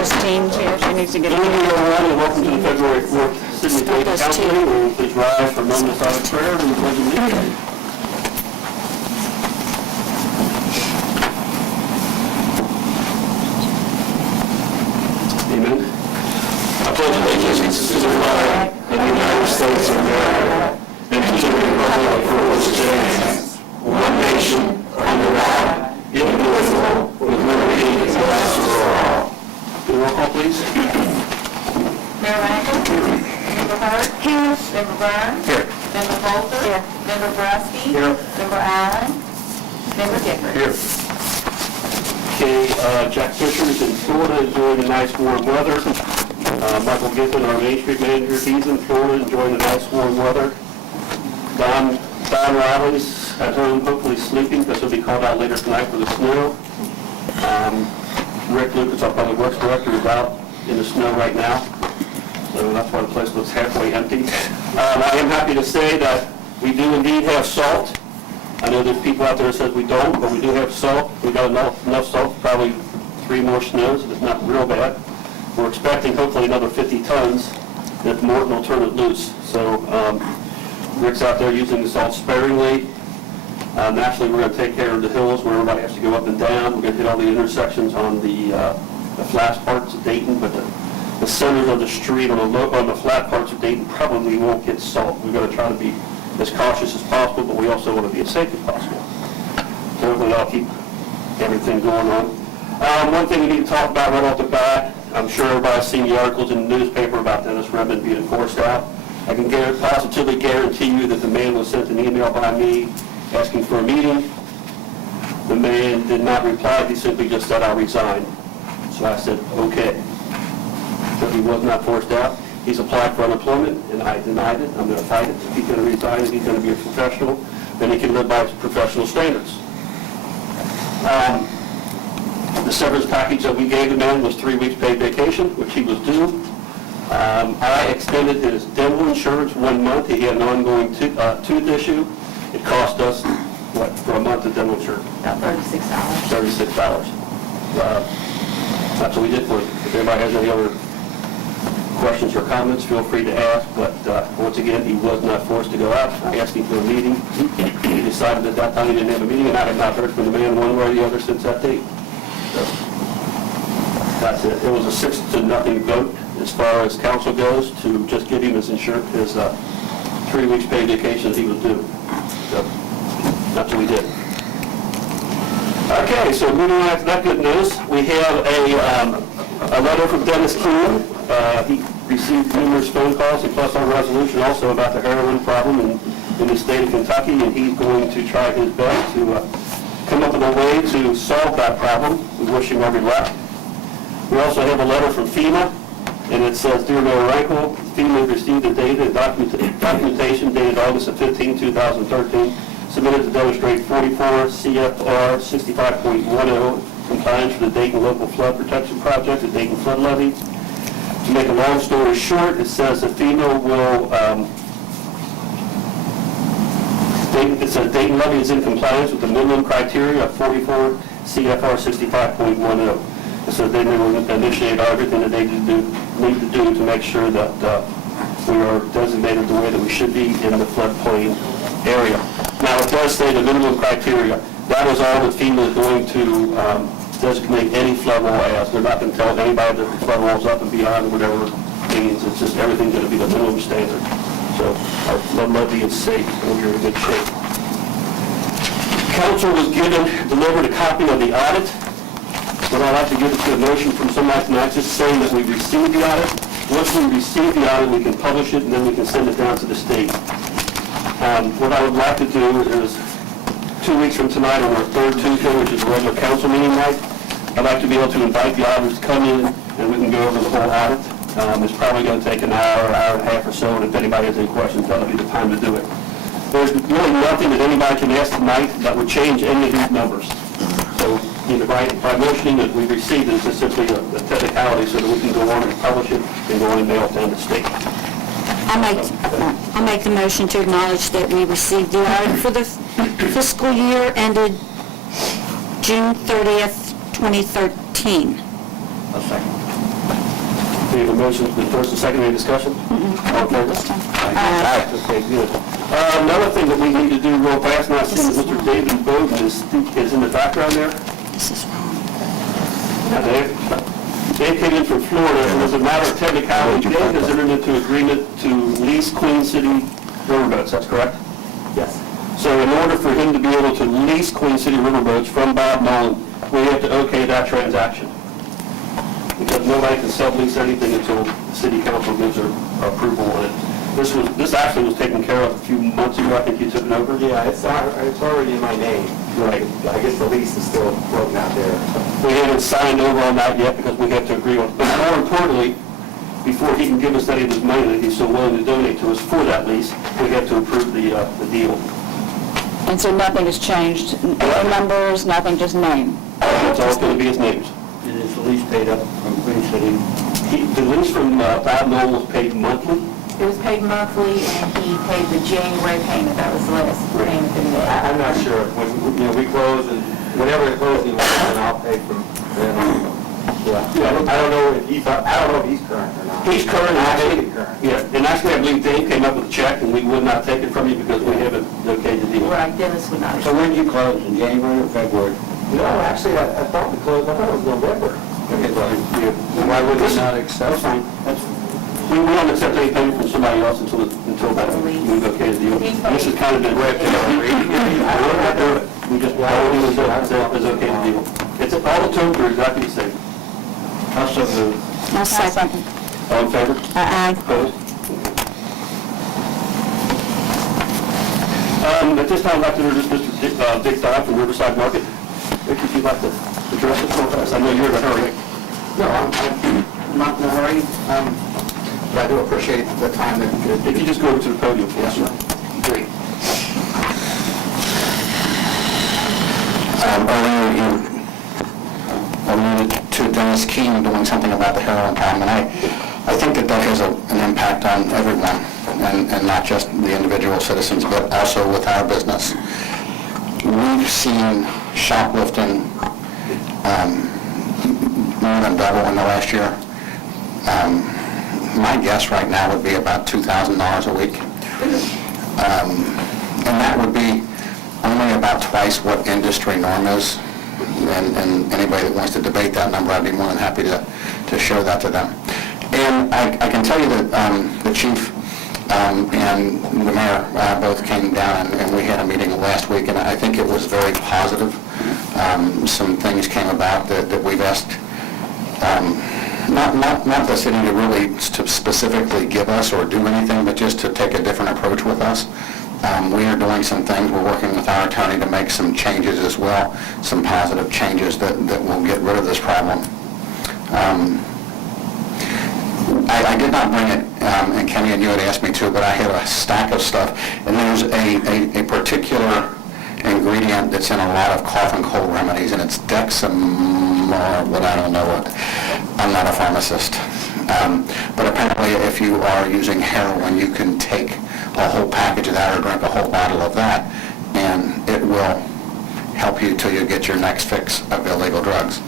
Christine here. She needs to get Good evening, in. everyone, and welcome to the February 4th Sydney State Those Council two. meeting. Will you please rise for a moment of silent prayer and pledge allegiance? Amen. I pledge allegiance to the flag of the United States of America and to the republic for which it stands, one nation, under God, indivisible, with liberty and justice for all. Do a roll call, please. Mayor Randall. Member Hurd. Here. Member Burns. Here. Member Bolter. Here. Member Brusky. Here. Member Allen. Member Dicker. Here. Okay, Jack Fisher is in Florida enjoying the nice warm weather. Michael Giffen, our Main Street manager, he's in Florida enjoying the nice warm weather. Don Riley's at home hopefully sleeping because he'll be called out later tonight for the snow. Rick Lucas, our public works director, is out in the snow right now. So that's why the place looks halfway empty. I am happy to say that we do indeed have salt. I know there's people out there that says we don't, but we do have salt. We've got enough salt, probably 3 more snows, if it's not real bad. We're expecting hopefully another 50 tons if Morton will turn it loose. So Rick's out there using the salt sparingly. Naturally, we're going to take care of the hills where everybody has to go up and down. We're going to hit all the intersections on the flat parts of Dayton, but the centers of the street on the flat parts of Dayton probably won't get salt. We're going to try to be as cautious as possible, but we also want to be as safe as possible. So hopefully I'll keep everything going on. One thing we need to talk about right off the bat, I'm sure everybody's seen the articles in the newspaper about Dennis Redmond being forced out. I can positively guarantee you that the man was sent an email by me asking for a meeting. The man did not reply, he simply just said, "I'll resign." So I said, okay. So he was not forced out. He's applied for unemployment, and I denied it. I'm going to fight it. If he's going to resign, if he's going to be a professional, then he can live by his professional standards. The severance package that we gave the man was 3 weeks paid vacation, which he was due. I extended his dental insurance 1 month. He had an ongoing tooth issue. It cost us, what, for a month of dental insurance? About $36. $36. That's what we did for him. If anybody has any other questions or comments, feel free to ask, but once again, he was not forced to go out. I asked him for a meeting. He decided at that time he didn't have a meeting, and I have not heard from the man one way or the other since that date. So, that's it. It was a 6-0 vote as far as council goes to just give him his insurance, his 3 weeks paid vacation that he was due. So that's what we did. Okay, so moving on to that good news, we have a letter from Dennis Kuhn. He received numerous phone calls and plus our resolution also about the heroin problem in the state of Kentucky, and he's going to try his best to come up with a way to solve that problem. We wish him every luck. We also have a letter from FEMA, and it says, "Dear Mayor Reichel, FEMA received the data and documentation dated August 15, 2013, submitted to demonstrate 44 CFR 65.10 compliance for the Dayton Local Flood Protection Project, the Dayton Flood Levy. To make a long story short, it says that FEMA will, it says Dayton Levy is in compliance with the minimum criteria of 44 CFR 65.10. It says they will initiate everything that they need to do to make sure that we are designated the way that we should be in the floodplain area. Now, it does say the minimum criteria. That is all that FEMA is going to designate any flood wall as. They're not going to tell anybody that the flood wall's up and beyond whatever it means. It's just everything's going to be the minimum standard. So our flood levy is safe and we're in good shape. Council was delivered a copy of the audit. But I'd like to give it to a motion from somebody tonight just saying that we received the audit. Once we receive the audit, we can publish it and then we can send it down to the state. What I would like to do is 2 weeks from tonight on our third Tuesday, which is a regular council meeting night, I'd like to be able to invite the auditors to come in and we can go over the whole audit. It's probably going to take an hour and a half or so, and if anybody has any questions, that'll be the time to do it. There's really nothing that anybody can ask tonight that would change any of these numbers. So by motioning that we received it, it's just simply a technicality so that we can go on and publish it and go on and mail it down to the state. I'll make the motion to acknowledge that we received the audit for the fiscal year ended June 30th, 2013. A second. We have a motion, the first and second, any discussion? All in favor? Aye. Okay, good. Another thing that we need to do real fast, and I see that Mr. David Bowden is in the background there. This is wrong. Now, Dave came in from Florida, and as a matter of technicality, Dave has entered into agreement to lease Queen City riverboats, that's correct? Yes. So in order for him to be able to lease Queen City riverboats from Bob Nolan, we have to okay that transaction. Because nobody can sublease anything until the city council gives their approval on it. This actually was taken care of a few months ago, I think you took it over. Yeah, it's already in my name. Right. I guess the lease is still floating out there. We haven't signed over on that yet because we have to agree on it. But more importantly, before he can give us any of his money that he's so willing to donate to us for that lease, we have to approve the deal. And so nothing has changed, no numbers, nothing, just name? It's all going to be his names. It is the lease paid up from Queen City. The lease from Bob Nolan was paid monthly. It was paid monthly, and he paid the January payment. That was the last payment that he made. I'm not sure. When, we close, and whenever the closing was, then I'll pay from then on. Yeah. I don't know if he's current or not. He's current, I actually. think he's current. Yeah, and actually, I believe Dave came up with a check, and we would not take it from you because we haven't okayed the deal. Right, Dennis would not. So when did you close, in January or February? No, actually, I thought we closed, I thought it was November. Okay, well, Why would this this not That's accept? fine. We don't accept any payment from somebody else until that we've okayed the deal. This has kind of been wrapped in. We just, all we do is okay the deal. It's, all the terms are exactly the same. Also moved. I'll second. All in favor? Aye. Opposed? At this time, I'd like to introduce Mr. Dick Dodd from Riverside Market. Rick, if you'd like to address this real fast. I know you're in a hurry. No, I'm not in a hurry, but I do appreciate the time that If you just go over to the podium, please. Great. Earlier you alluded to Dennis Keene doing something about the heroin problem, and I think that has an impact on everyone, and not just the individual citizens, but also with our business. We've seen shoplifting more than double in the last year. My guess right now would be about $2,000 a week. And that would be only about twice what industry norm is. And anybody that wants to debate that number, I'd be more than happy to show that to them. And I can tell you that the chief and the mayor both came down, and we had a meeting last week, and I think it was very positive. Some things came about that we've asked, not the city to really specifically give us or do anything, but just to take a different approach with us. We are doing some things. We're working with our attorney to make some changes as well, some positive changes that will get rid of this problem. I did not bring it, and Kenny and you had asked me to, but I had a stack of stuff, and there's a particular ingredient that's in a lot of cough and cold remedies, and it's Dexamor, but I don't know what. I'm not a pharmacist. But apparently if you are using heroin, you can take a whole package of that or drink a whole bottle of that, and it will help you till you get your next fix of illegal drugs.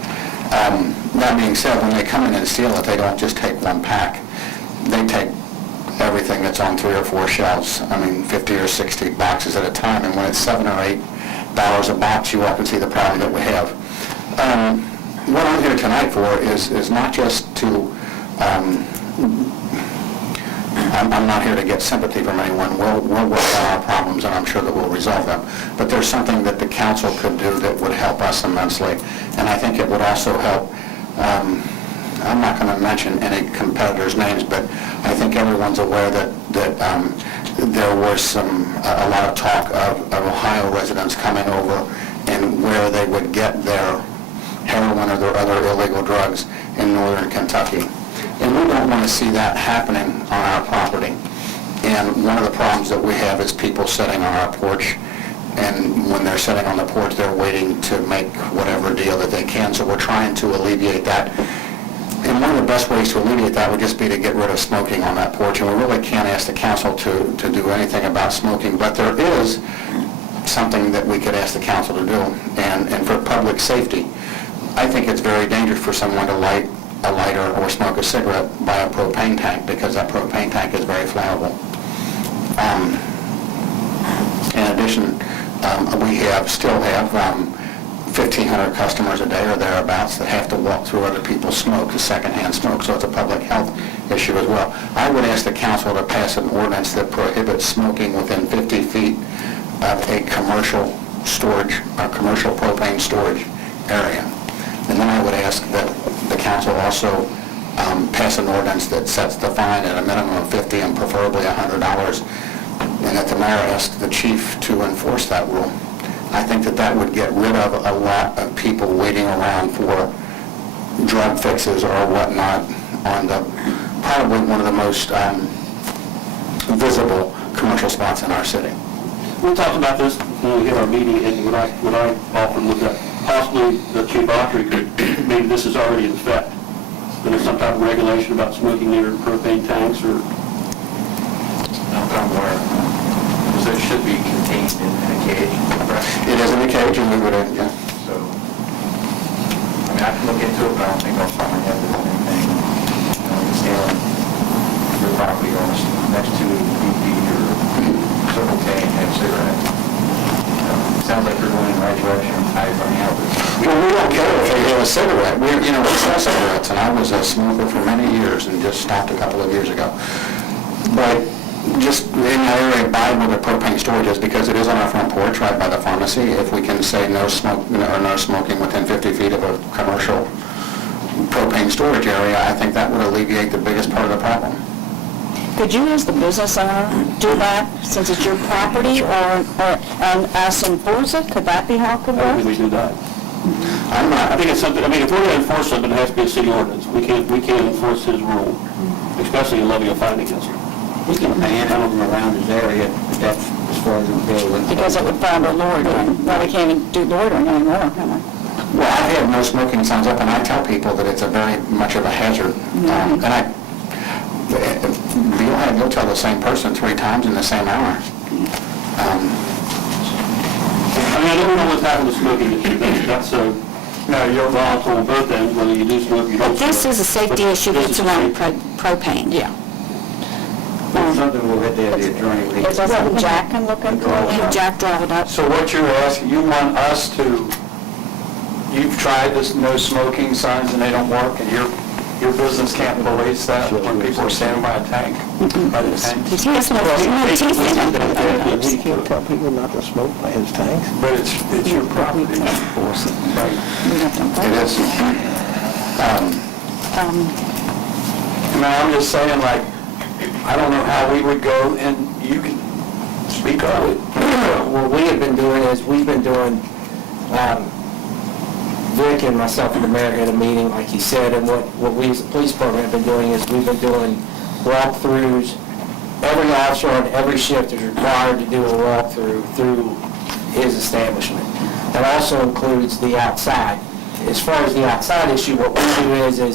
That being said, when they come in and steal it, they don't just take one pack. They take everything that's on 3 or 4 shelves, 50 or 60 boxes at a time, and when it's $7 or $8 a box, you all can see the problem that we have. What I'm here tonight for is not just to, I'm not here to get sympathy from anyone. We'll work on our problems, and I'm sure that we'll resolve them. But there's something that the council could do that would help us immensely, and I think it would also help. I'm not going to mention any competitors' names, but I think everyone's aware that there was a lot of talk of Ohio residents coming over and where they would get their heroin or their other illegal drugs in northern Kentucky. And we don't want to see that happening on our property. And one of the problems that we have is people sitting on our porch, and when they're sitting on the porch, they're waiting to make whatever deal that they can. So we're trying to alleviate that. And one of the best ways to alleviate that would just be to get rid of smoking on that porch. And we really can't ask the council to do anything about smoking, but there is something that we could ask the council to do. And for public safety, I think it's very dangerous for someone to light a lighter or smoke a cigarette by a propane tank, because that propane tank is very flammable. In addition, still have 1,500 customers a day or thereabouts that have to walk through other people's smoke, the secondhand smoke, so it's a public health issue as well. I would ask the council to pass an ordinance that prohibits smoking within 50 feet of a commercial storage, or commercial propane storage area. And then I would ask that the council also pass an ordinance that sets the fine at a minimum of $50 and preferably $100, and that the mayor ask the chief to enforce that rule. I think that would get rid of a lot of people waiting around for drug fixes or whatnot on probably one of the most visible commercial spots in our city. We talked about this when we had our meeting, and what I often look at, possibly the Chief Autry could, maybe this is already in effect. There's some type of regulation about smoking near propane tanks, or Not that I'm aware of. So it should be contained in a cage, correct? It is in the cage, and we would, yeah. So, I mean, I can look into it, but I don't think I'll find out there's anything, stand on your property or next to BP or Circle K and have cigarettes. Sounds like you're going in the right direction. I out this. Well, we don't care if they have a cigarette. We sell cigarettes, and I was a smoker for many years and just stopped a couple of years ago. But just in that area, by where the propane storage is, because it is on our front porch, right by the pharmacy, if we can say no smoke, or no smoking within 50 feet of a commercial propane storage area, I think that would alleviate the biggest part of the problem. Could you, as the business owner, do that, since it's your property, or and us enforce it? Could that be how it could how work? can we do that? I I think it's something, I mean, if we're going to enforce something, it has to be a city ordinance. We can't enforce his rule, especially in levying a fine against him. He can ban them around his area, but that's as far as it goes. Because it would fall under loitering. Well, we can't even do loitering anymore, can we? Well, I've had no smoking signs up, and I tell people that it's a very much of a hazard. You'll tell the same person 3 times in the same hour. I mean, I don't know what's happened to smoking issue. That's a, you're volatile on both ends, whether you do smoke, you don't But smoke. this is a safety issue This that's is a around safety- propane. Yeah. It's something we'll have to have the attorney lead. Is that something Jack can look into? Have Jack draw it up. So what you're asking, you want us to, you've tried this no smoking signs and they don't work, and your business can't police that when people are standing by a tank? By the tank? He has no teeth in him. He can't tell people not to smoke by his tanks. But it's your property. Right. It is. I mean, I'm just saying, like, I don't know how we would go, and you can speak of it. What we have been doing is, we've been doing, Vic and myself and the mayor had a meeting, like he said, and what we as a police department have been doing is, we've been doing walkthroughs. Every officer on every shift is required to do a walkthrough through his establishment. That also includes the outside. As far as the outside issue, what we do is in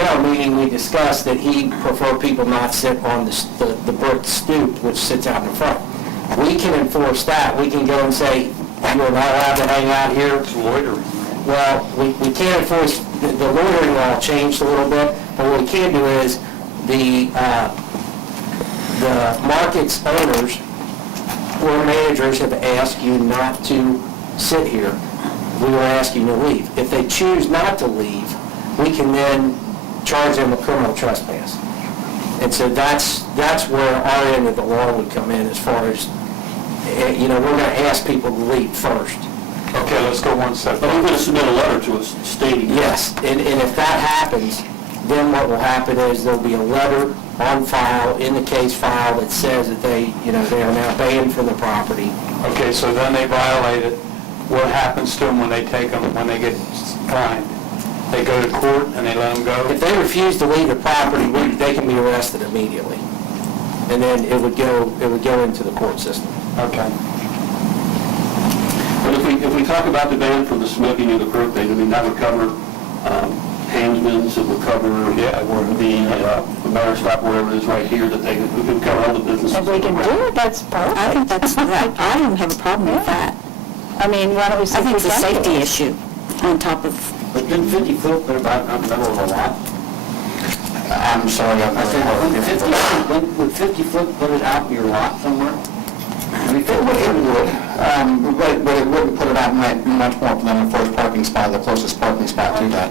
our meeting, we discussed that he preferred people not sit on the brick stoop, which sits out in the front. We can enforce that. We can go and say, you're not allowed to hang out here. It's loitering. Well, we can't enforce, the loitering law changed a little bit, but what we can do is, the market's owners or managers have asked you not to sit here. We will ask you to leave. If they choose not to leave, we can then charge them a criminal trespass. And so that's where our end of the law would come in, as far as, we're going to ask people to leave first. Okay, let's go one step. But we're going to submit a letter to us stating. Yes, and if that happens, then what will happen is there'll be a letter on file, in the case file, that says that they are now banned from the property. Okay, so then they violate it. What happens to them when they take them, when they get fined? They go to court and they let them go? If they refuse to leave the property, they can be arrested immediately. And then it would go into the court system. Okay. But if we talk about the ban for the smoking of the propane, I mean, that would cover Hansman's, it would cover the Mayor Stop, wherever it is right here, that we could cover all the businesses. If we can do it, that's perfect. I think that's, I don't have a problem with that. I mean, why don't we see I if think we it's a can do safety it? issue on top of, But Within 50 foot, but about in the middle of the lot. I'm sorry, I'm I said, would 50 foot put it out in your lot somewhere? I mean, It would, but it wouldn't put it out much more than the first parking spot, the closest parking spot to that.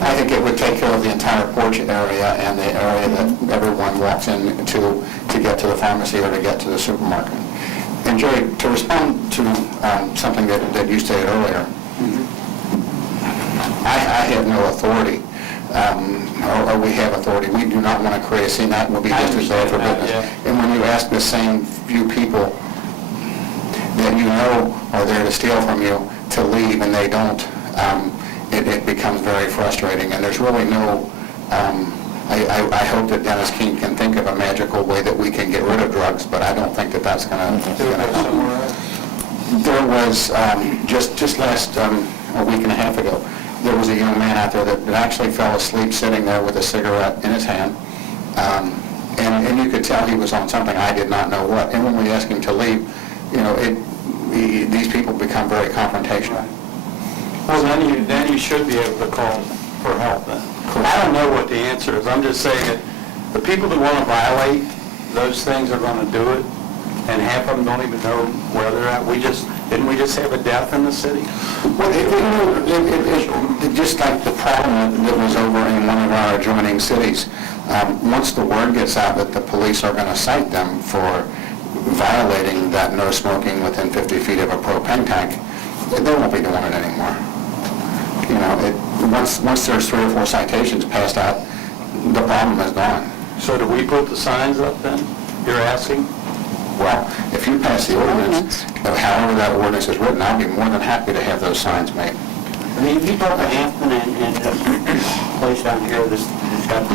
I think it would take care of the entire porch area and the area that everyone walks in to get to the pharmacy or to get to the supermarket. And Jerry, to respond to something that you stated earlier, I have no authority, or we have authority. We do not want to create a scene that will be just as bad for business. And when you ask the same few people that you know are there to steal from you to leave and they don't, it becomes very frustrating. And there's really no, I hope that Dennis King can think of a magical way that we can get rid of drugs, but I don't think that that's going to happen. There was, just last, a week and a half ago, there was a young man out there that actually fell asleep sitting there with a cigarette in his hand. And you could tell he was on something, I did not know what. And when we asked him to leave, you know, these people become very confrontational. Well, then you should be able to call for help then. I don't know what the answer is. I'm just saying that the people that want to violate those things are going to do it, and half of them don't even know where they're at. Didn't we just have a death in the city? Well, just like the problem that was over in one of our adjoining cities, once the word gets out that the police are going to cite them for violating that no smoking within 50 feet of a propane tank, they won't be doing it anymore. You know, once there's 3 or 4 citations passed out, the problem is gone. So do we put the signs up then, you're asking? Well, if you pass the ordinance, however that ordinance is written, I'll be more than happy to have those signs made. I mean, if you talk to Hampton and the place down here that's got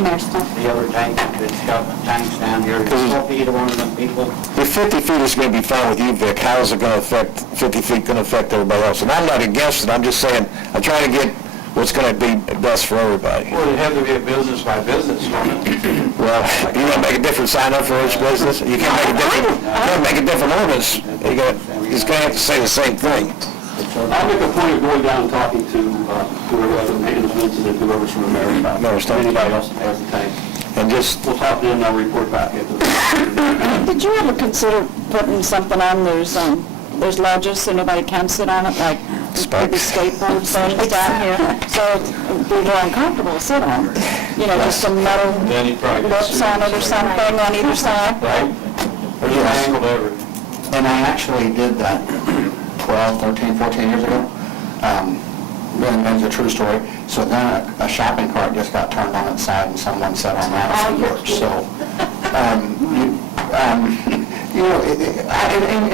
the other tank, that's got tanks down here, is either one of them people? If 50 feet is going to be fine with you, Vic, how is it going to affect, 50 feet going to affect everybody else? And I'm not against it, I'm just saying, I'm trying to get what's going to be best for everybody. Well, it'd have to be a business by business, wouldn't it? Well, you want to make a different sign up for each business? You can't make a different ordinance. He's going to have to say the same thing. I'll make a point of going down and talking to whoever handles the incident, whoever's from America, anybody else that has the tank. And just, We'll talk to them and I'll report back after. Did you ever consider putting something on those ledges so nobody can sit on it, like maybe skateboard things down here? So it'd be more uncomfortable to sit on. You know, just some metal Then you'd probably get lips sued. on it or something on either side? Right? There's an angle to everything. And I actually did that 12, 13, 14 years ago. And it's a true story. So then a shopping cart just got turned on its side and someone sat on that and worked. So, you know, and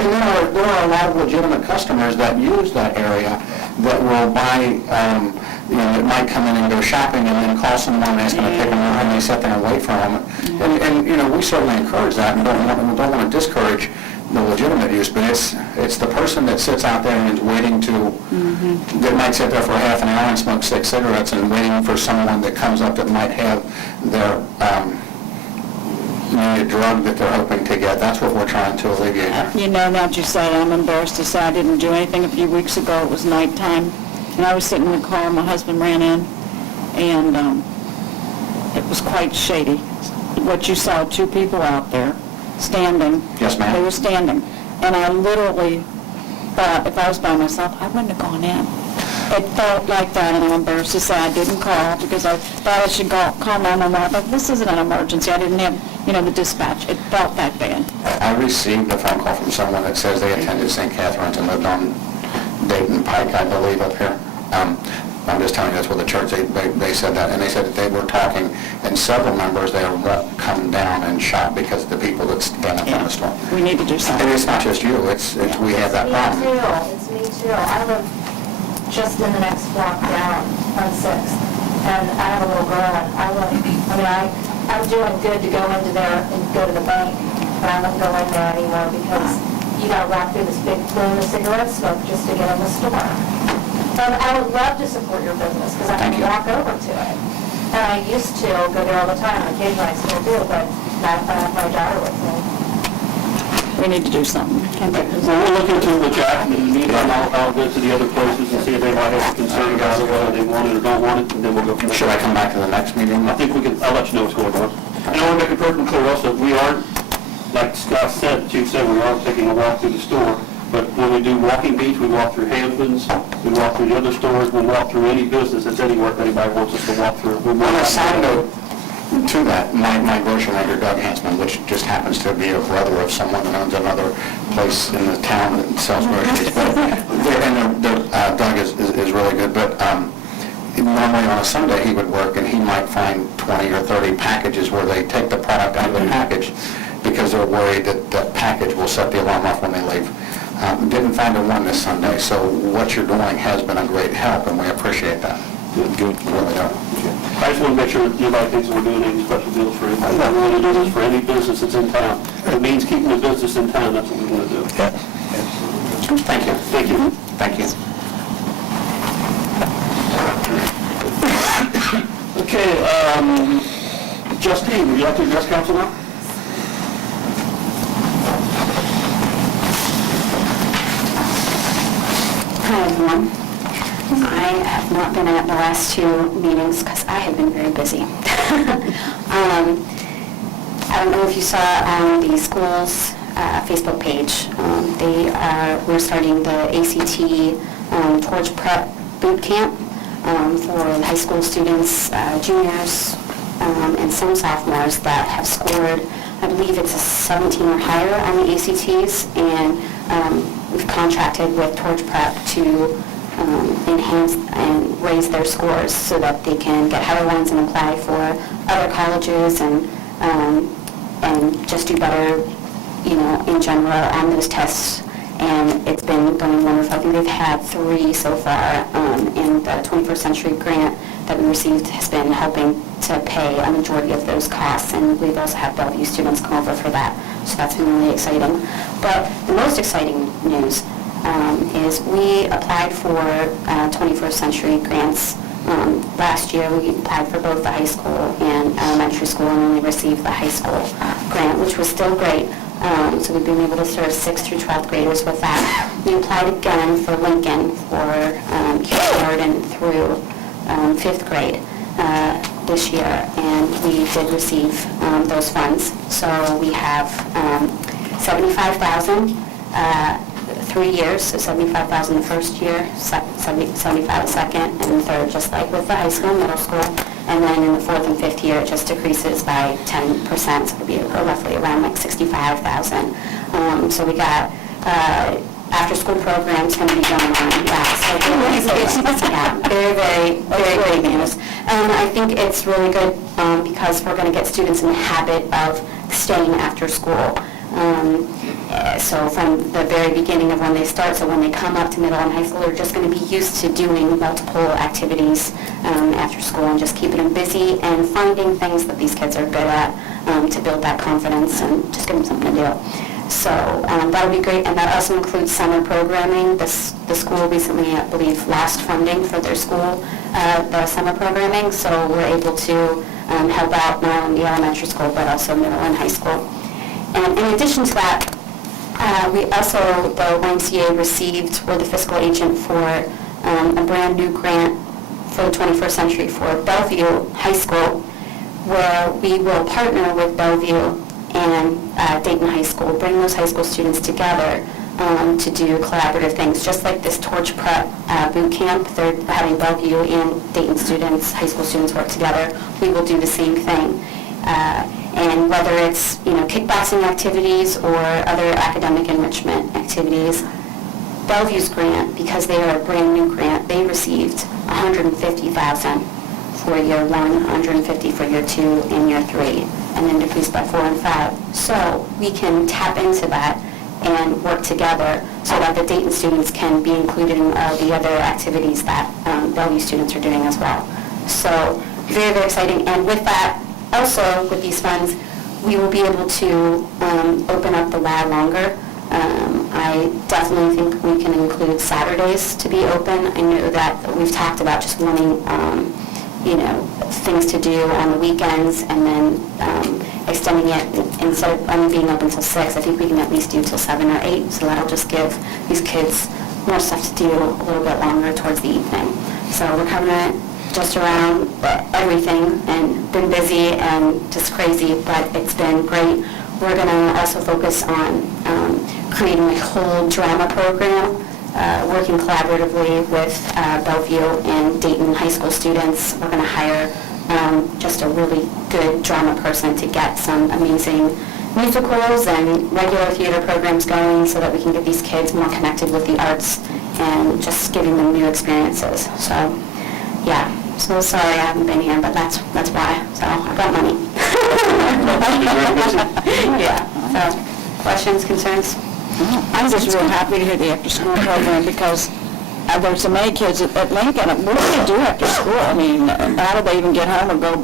there are a lot of legitimate customers that use that area that will buy, you know, that might come in and go shopping and then call someone and ask them to take them around and they sit there and wait for them. And you know, we certainly encourage that and don't want to discourage the legitimate use, but it's the person that sits out there and is waiting to, that might sit there for a half an hour and smoke 6 cigarettes and waiting for someone that comes up that might have their needed drug that they're hoping to get. That's what we're trying to alleviate here. You know, now that you say it, I'm embarrassed to say I didn't do anything a few weeks ago. It was nighttime, and I was sitting in the car, my husband ran in, and it was quite shady. What you saw, 2 people out there standing. Yes, ma'am. They were standing, and I literally thought if I was by myself, I wouldn't have gone in. It felt like that, and I'm embarrassed to say I didn't call because I thought I should call 911, but this isn't an emergency. I didn't have, you know, the dispatch. It felt that bad. I received a phone call from someone that says they attended St. Catherine's and lived on Dayton Pike, I believe, up here. I'm just telling you that's what the church, they said that, and they said that they were talking, and several members there won't come down and shop because the people that stand up in the store. We need to do something. And it's not just you, it's we have that problem. It's me too. I live just in the next block down on 6th, and I have a little girl, and I'm doing good to go into there and go to the bank, but I won't go in there anymore because you gotta walk through this big plume of cigarette smoke just to get in the store. I would love to support your business because I Thank can you. walk over to it. And I used to go there all the time, occasionally I still do, but not if I have my daughter with me. we need to do something. Well, we'll look into it with Jack, and in the meantime, I'll go to the other places and see if anybody has a concern about it, whether they want it or don't want it, and then we'll go from there. Should I come back to the next meeting? I think we can, I'll let you know what's going on. And I want to make it perfectly clear also, we aren't, like Scott said, Chief said, we aren't taking a walk through the store, but when we do Walking Beach, we walk through Hansman's, we walk through the other stores, we walk through any business that's anywhere if anybody wants us to walk through. We're more On a than side happy to- note to that, my grocery manager, Doug Hansman, which just happens to be a brother of someone that owns another place in the town that sells groceries, but Doug is really good, but normally on a Sunday, he would work and he might find 20 or 30 packages where they take the product out of the package because they're worried that that package will set the alarm off when they leave. Didn't find a one this Sunday, so what you're doing has been a great help, and we appreciate that. Good. Really do. I just want to make sure that nobody thinks that we're doing any special deals for anybody. We want to do this for any business that's in town. If it means keeping the business in town, that's what we want to do. Thank you. Thank you. Thank you. Okay, Justine, would you like to address council now? Hi, everyone. I have not been at the last two meetings because I have been very busy. I don't know if you saw on the school's Facebook page, we're starting the ACT Torch Prep Boot Camp for high school students, juniors, and some sophomores that have scored, I believe it's a 17 or higher on the ACTs, and we've contracted with Torch Prep to enhance and raise their scores so that they can get higher ones and apply for other colleges and just do better, in general on those tests. And it's been going wonderful. I think they've had 3 so far, and the 21st Century grant that we received has been helping to pay a majority of those costs, and we've also had Bellevue students come over for that, so that's been really exciting. But the most exciting news is we applied for 21st Century grants. Last year, we applied for both the high school and elementary school, and only received the high school grant, which was still great. So we've been able to serve 6th through 12th graders with that. We applied again for Lincoln for kindergarten through 5th grade this year, and we did receive those funds. So we have $75,000, 3 years, so $75,000 the first year, $75,000 the second, and the third, just like with the high school and middle school. And then in the 4th and 5th year, it just decreases by 10%, so it'll be roughly around like $65,000. So we got after-school programs going to be going on. Yeah, very, very, very great news. I think it's really good because we're going to get students in the habit of staying after school. So from the very beginning of when they start, so when they come up to middle and high school, they're just going to be used to doing multiple activities after school and just keeping them busy and finding things that these kids are good at to build that confidence and just give them something to do. So that would be great, and that also includes summer programming. The school recently, I believe, lost funding for their school, the summer programming, so we're able to help out not only the elementary school but also middle and high school. And in addition to that, we also, the YMCA received, we're the fiscal agent for a brand new grant for the 21st Century for Bellevue High School, where we will partner with Bellevue and Dayton High School, bring those high school students together to do collaborative things, just like this Torch Prep boot camp. They're having Bellevue and Dayton students, high school students work together. We will do the same thing. And whether it's, kickboxing activities or other academic enrichment activities, Bellevue's grant, because they are a brand new grant, they received $150,000 for year 1, $150,000 for year 2 and year 3, and then decreased by 4 and 5. So we can tap into that and work together so that the Dayton students can be included in the other activities that Bellevue students are doing as well. So very, very exciting. And with that, also with these funds, we will be able to open up the lab longer. I definitely think we can include Saturdays to be open. I know that we've talked about just wanting, things to do on the weekends, and then extending it, instead of being up until 6, I think we can at least do till 7 or 8, so that'll just give these kids more stuff to do a little bit longer towards the evening. So we're covering it just around everything, and been busy and just crazy, but it's been great. We're going to also focus on creating a whole drama program, working collaboratively with Bellevue and Dayton high school students. We're going to hire just a really good drama person to get some amazing musicals and regular theater programs going so that we can get these kids more connected with the arts and just giving them new experiences. So, yeah. So sorry I haven't been here, but that's why. So I've got money. Yeah. So, questions, concerns? I'm just real happy to hear the after-school program because there's so many kids at Lincoln. What do they do after school? I mean, how do they even get home or go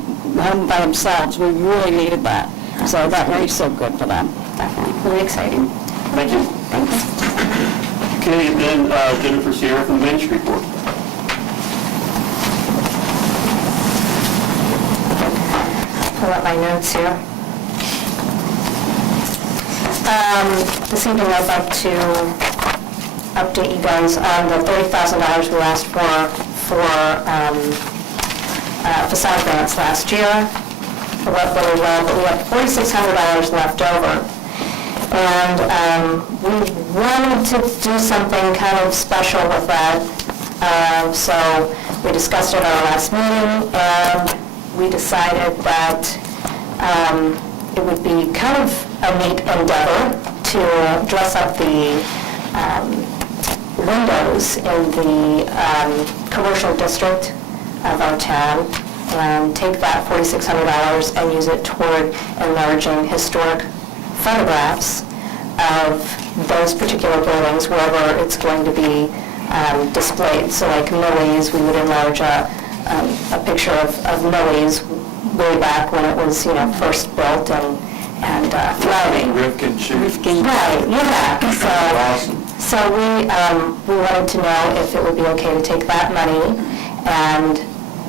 home by themselves? We really needed that. So that would be so good for them. Definitely. Really exciting. Thank you. Thanks. Okay, and then Jennifer Sierra from the Main Street Board. Pull up my notes here. This evening I'd like to update you guys on the $30,000 we asked for facade grants last year. It went really well, but we have $4,600 left over. And we wanted to do something kind of special with that. So we discussed it at our last meeting, and we decided that it would be kind of a neat endeavor to dress up the windows in the commercial district of our town, and take that $4,600 and use it toward enlarging historic photographs of those particular buildings wherever it's going to be displayed. So like Millie's, we would enlarge a picture of Millie's way back when it was, first built and thriving. Rifkin shoes. Right, yeah. So we wanted to know if it would be okay to take that money and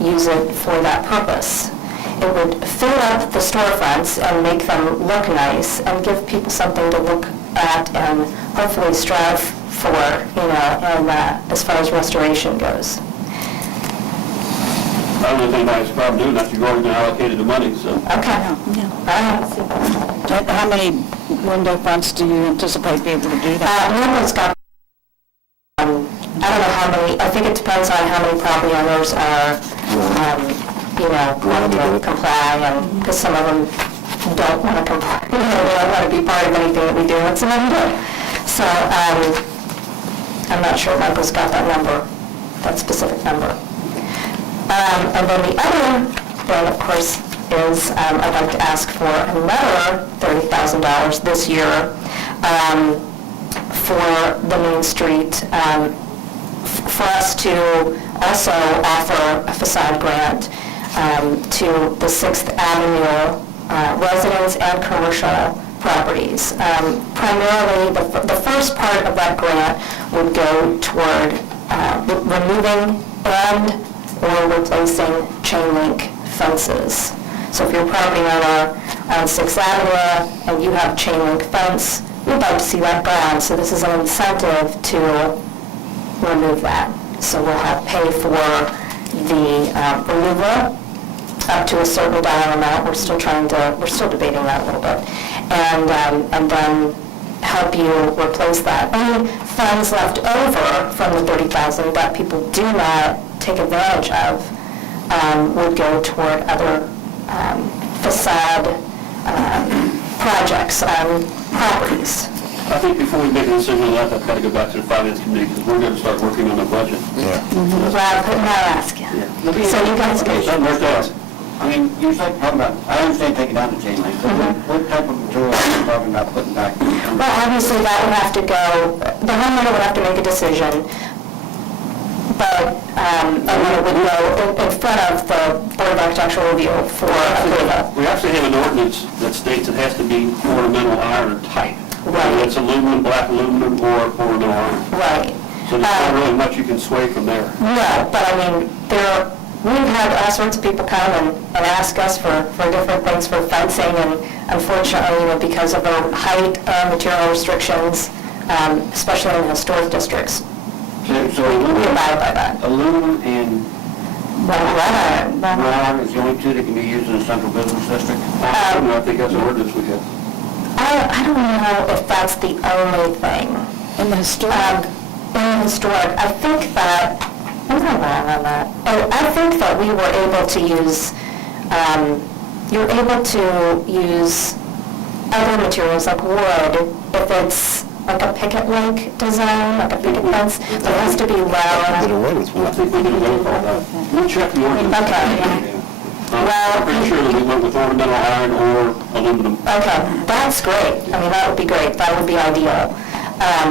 use it for that purpose. It would fill up the storefronts and make them look nice and give people something to look at and hopefully strive for, and as far as restoration goes. I don't know if anybody has a problem doing that. You've already been allocated the money, so. Okay. How many window fronts do you anticipate being able to do that? Linwood's got, I don't know how many, I think it depends on how many property owners are, want to comply, and because some of them don't want to comply. They don't want to be part of anything that we do. It's a number. So I'm not sure Michael's got that number, that specific number. And then the other thing, of course, is I'd like to ask for another $30,000 this year for the Main Street, for us to also offer a facade grant to the 6th Avenue residents and commercial properties. Primarily, the first part of that grant would go toward removing or replacing chain link fences. So if you're a property owner on 6th Avenue and you have chain link fence, we'd like to see that gone. So this is an incentive to remove that. So we'll have pay for the removal up to a certain dollar amount. We're still debating that a little bit. And then help you replace that. Any funds left over from the $30,000 that people do not take advantage of would go toward other facade projects on properties. I think before we make a decision on that, I've got to go back to the Finance Committee because we're going to start working on the budget. Yeah. Well, I'll ask you. So you guys can... I mean, you're talking about, I understand taking down the chain link, but what type of material are you talking about putting back? Well, obviously that would have to go, the homeowner would have to make a decision, but, and then it would go in front of the Board of Architectural Review for approval. We actually have an ordinance that states it has to be ornamental iron or type. Right. Whether it's aluminum, black aluminum, or ornamental iron. Right. So there's not really much you can sway from there. No, but I mean, we've had all sorts of people come and ask us for different things for fencing, and unfortunately, because of our height material restrictions, especially in the historic districts, So we abide by that. aluminum and But, wire is the only two that can be used in the central business district? I don't know, I think that's an ordinance we have. I don't know if that's the only thing. In the historic, In historic, I think that, I'm not wrong on that. I think that we were able to use, you're able to use other materials like wood if it's like a picket link design, like a picket fence, but it has to be Get round. away with I one. think we did away with all that. We'll check the ordinance. Okay. I'm pretty sure that we went with ornamental iron or aluminum. Okay, that's great. I mean, that would be great. That would be ideal.